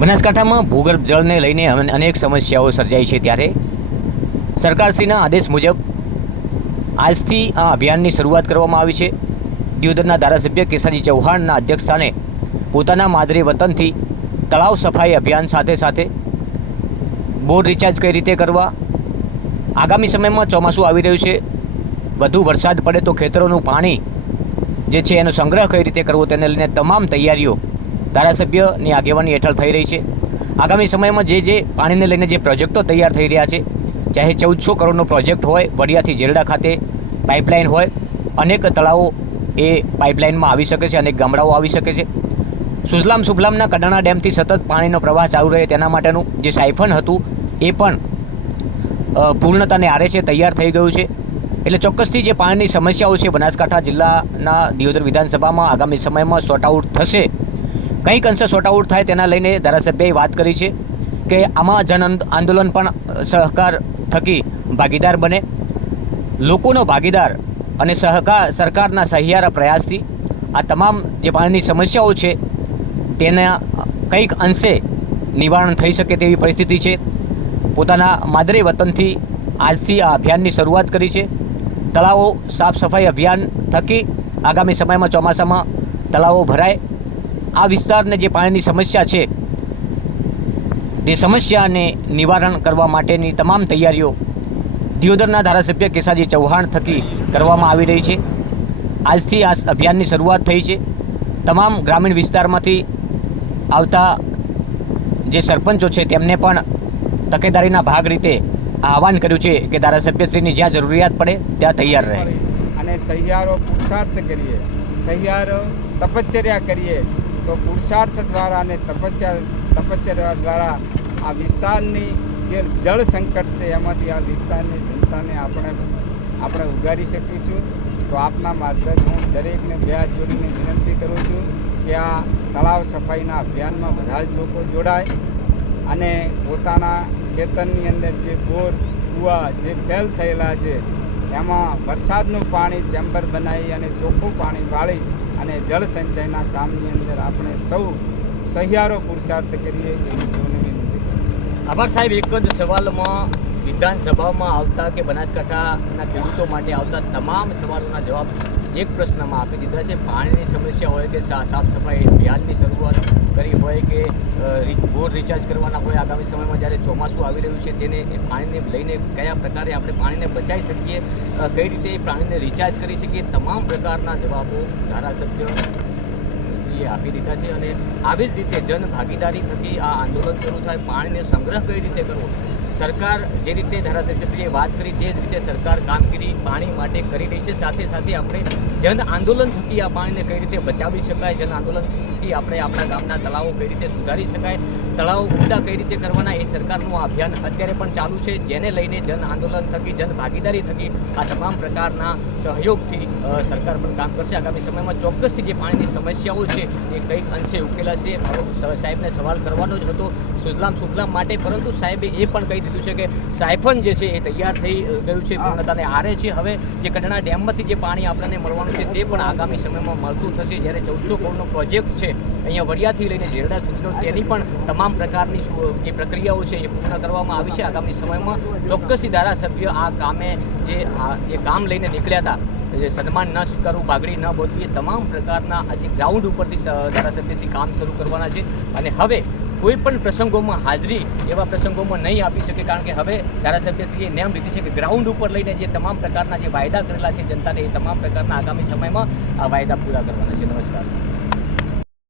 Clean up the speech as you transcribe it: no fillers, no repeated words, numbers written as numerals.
બનાસકાંઠામાં ભૂગર્ભ જળને લઈને અનેક સમસ્યાઓ સર્જાઈ છે, ત્યારે સરકારશ્રીના આદેશ મુજબ આજથી આ અભિયાનની શરૂઆત કરવામાં આવી છે। દિયોદરના ધારાસભ્ય કેસાજી ચૌહાણના અધ્યક્ષસ્થાને પોતાના માદરે વતનથી તળાવ સફાઈ અભિયાન સાથે સાથે બોર રિચાર્જ કઈ રીતે કરવા, આગામી સમયમાં ચોમાસું આવી રહ્યું છે, વધુ વરસાદ પડે તો ખેતરોનું પાણી જે છે એનો સંગ્રહ કઈ રીતે કરવો તેને લઈને તમામ તૈયારીઓ ધારાસભ્યની આગેવાની હેઠળ થઈ રહી છે। આગામી સમયમાં જે પાણીને લઈને જે પ્રોજેક્ટો તૈયાર થઈ રહ્યા છે, ચાહે 1400 કરોડનો પ્રોજેક્ટ હોય, વડિયાથી જેરડા ખાતે પાઇપલાઇન હોય, અનેક તળાવો એ પાઇપલાઇનમાં આવી શકે છે, અનેક ગામડાઓ આવી શકે છે। સુજલામ સુફલામના કડાણા ડેમથી સતત પાણીનો પ્રવાહ ચાલુ રહે તેના માટેનું જે સાયફન હતું એ પણ પૂર્ણતાને આરે છે, તૈયાર થઈ ગયું છે। એટલે ચોક્કસથી જે પાણીની સમસ્યાઓ છે બનાસકાંઠા જિલ્લાના દિયોદર વિધાનસભામાં આગામી સમયમાં સોર્ટ આઉટ થશે, કંઈક અંશે સોર્ટ આઉટ થાય તેના લઈને ધારાસભ્યએ વાત કરી છે કે આમાં જન આંદોલન પણ સહકાર થકી ભાગીદાર બને, લોકોનો ભાગીદાર અને સરકારના સહિયારા પ્રયાસથી આ તમામ જે પાણીની સમસ્યાઓ છે તેના કંઈક અંશે નિવારણ થઈ શકે તેવી પરિસ્થિતિ છે। પોતાના માદરે વતનથી આજથી આ અભિયાનની શરૂઆત કરી છે। તળાવો સાફ સફાઈ અભિયાન થકી આગામી સમયમાં ચોમાસામાં તળાવો ભરાય, આ વિસ્તારને જે પાણીની સમસ્યા છે તે સમસ્યાને નિવારણ કરવા માટેની તમામ તૈયારીઓ દિયોદરના ધારાસભ્ય કેસાજી ચૌહાણ થકી કરવામાં આવી રહી છે। આજથી આ અભિયાનની શરૂઆત થઈ છે। તમામ ગ્રામીણ વિસ્તારમાંથી આવતા જે સરપંચો છે તેમને પણ તકેદારીના ભાગ રીતે આહવાન કર્યું છે કે ધારાસભ્યશ્રીની જ્યાં જરૂરિયાત પડે ત્યાં તૈયાર રહે અને સહિયારો પુરુષાર્થ કરીએ, સહિયારો તપશ્ચર્યા કરીએ તો પુરુષાર્થ દ્વારા અને તપશ્ચર્યા દ્વારા આ વિસ્તારની જે જળ સંકટ છે એમાંથી આ વિસ્તારની જનતાને આપણે ઉગારી શકીશું। તો આપના મારફત હું દરેકને બે હાથ જોડીને વિનંતી કરું છું કે આ તળાવ સફાઈના અભિયાનમાં બધા જ લોકો જોડાય અને પોતાના ખેતરની અંદર જે બોર કૂવા જે ફેલ થયેલા છે એમાં વરસાદનું પાણી ચેમ્બર બનાવી અને ચોખ્ખું પાણી વાળી અને જળ સંચયના કામની અંદર આપણે સૌ સહિયારો પુરુષાર્થ કરીએ એવી સૌને વિનંતી કરું। આભાર સાહેબ। એક જ સવાલમાં વિધાનસભામાં આવતા કે બનાસકાંઠાના ખેડૂતો માટે આવતા તમામ સવાલોના જવાબ એક પ્રશ્નમાં આપી દીધા છે। પાણીની સમસ્યા હોય કે સાફ સફાઈ અભિયાનની શરૂઆત કરી હોય કે બોર રિચાર્જ કરવાના હોય, આગામી સમયમાં જ્યારે ચોમાસું આવી રહ્યું છે તેને પાણીને લઈને કયા પ્રકારે આપણે પાણીને બચાવી શકીએ, કઈ રીતે પાણીને રિચાર્જ કરી શકીએ, તમામ પ્રકારના જવાબો ધારાસભ્યશ્રીએ આપી દીધા છે। અને આવી જ રીતે જન ભાગીદારી થકી આ આંદોલન શરૂ થાય, પાણીને સંગ્રહ કઈ રીતે કરવો, સરકાર જે રીતે ધારાસભ્યશ્રીએ વાત કરી તે જ રીતે સરકાર કામગીરી પાણી માટે કરી રહી છે। સાથે સાથે આપણે જન આંદોલન થકી આ પાણીને કઈ રીતે બચાવી શકાય, જન આંદોલન થકી આપણે આપણા ગામના તળાવો કઈ રીતે સુધારી શકાય, તળાવો ઊંડા કઈ રીતે કરવાના, એ સરકારનું આ અભિયાન અત્યારે પણ ચાલુ છે, જેને લઈને જન આંદોલન થકી જન ભાગીદારી થકી આ તમામ પ્રકારના સહયોગથી સરકાર પણ કામ કરશે। આગામી સમયમાં ચોક્કસથી જે પાણીની સમસ્યાઓ છે એ કંઈક અંશે ઉકેલાશે। મારો સાહેબને સવાલ કરવાનો જ હતો સુજલામ સુફલામ માટે, પરંતુ સાહેબે એ પણ કહી દીધું છે કે સાયફન જે છે એ તૈયાર થઈ ગયું છે, પૂર્ણતાને આરે છે। હવે જે કડાણા ડેમમાંથી જે પાણી આપણને મળવાનું છે તે પણ આગામી સમયમાં મળતું થશે। જ્યારે 1400 કરોડનો પ્રોજેક્ટ છે અહીંયા વડિયાથી લઈને જેરડા સુધીનો, તેની પણ તમામ પ્રકારની જે પ્રક્રિયાઓ છે એ પૂર્ણ કરવામાં આવી છે। આગામી સમયમાં ચોક્કસથી ધારાસભ્ય આ કામે જે કામ લઈને નીકળ્યા હતા, સન્માન ન સ્વીકારવું, ભાગડી ન બોલવી, એ તમામ પ્રકારના આજે ગ્રાઉન્ડ ઉપરથી ધારાસભ્યશ્રી કામ શરૂ કરવાના છે। અને હવે કોઈ પણ પ્રસંગોમાં હાજરી એવા પ્રસંગોમાં નહીં આપી શકે, કારણ કે હવે ધારાસભ્યશ્રીએ નેમ લીધી છે કે ગ્રાઉન્ડ ઉપર લઈને જે તમામ પ્રકારના જે વાયદા કરેલા છે જનતાને, એ તમામ પ્રકારના આગામી સમયમાં આ વાયદા પૂરા કરવાના છે। નમસ્કાર।